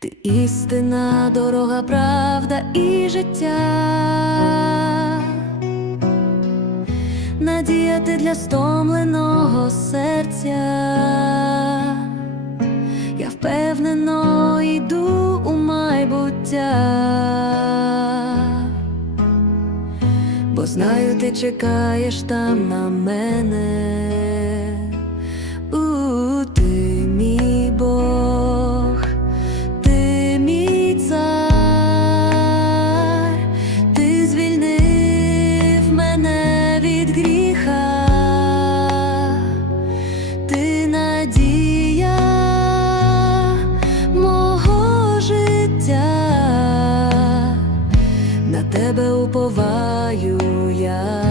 Ти істина, дорога, правда і життя. Надія ти для стомленого серця. Я впевнено йду у майбуття, бо знаю, ти чекаєш там на мене. Ти надія мого життя, на тебе уповаю я.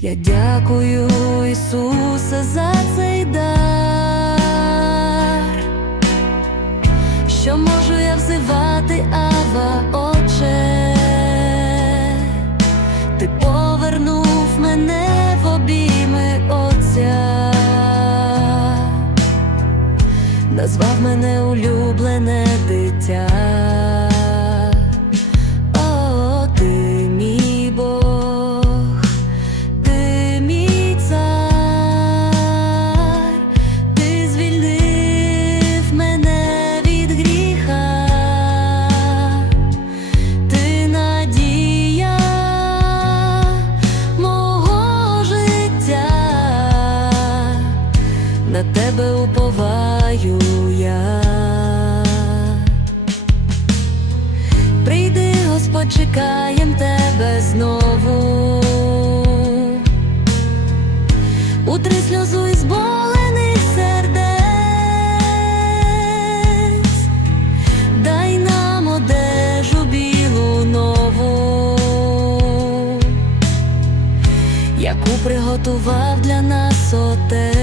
Я дякую Ісусе за цей дар, назвав мене улюблене дитя. О, мій Бог, ти ти звільнив мене від гріха, ти надія мого життя, на тебе уповаю чекаєм тебе знову. Утри сльозу із болених сердець, дай нам одежу білу нову, яку приготував для нас отець.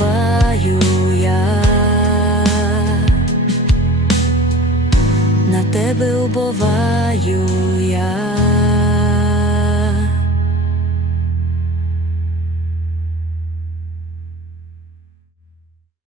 Тебе я. На тебе убоваю я.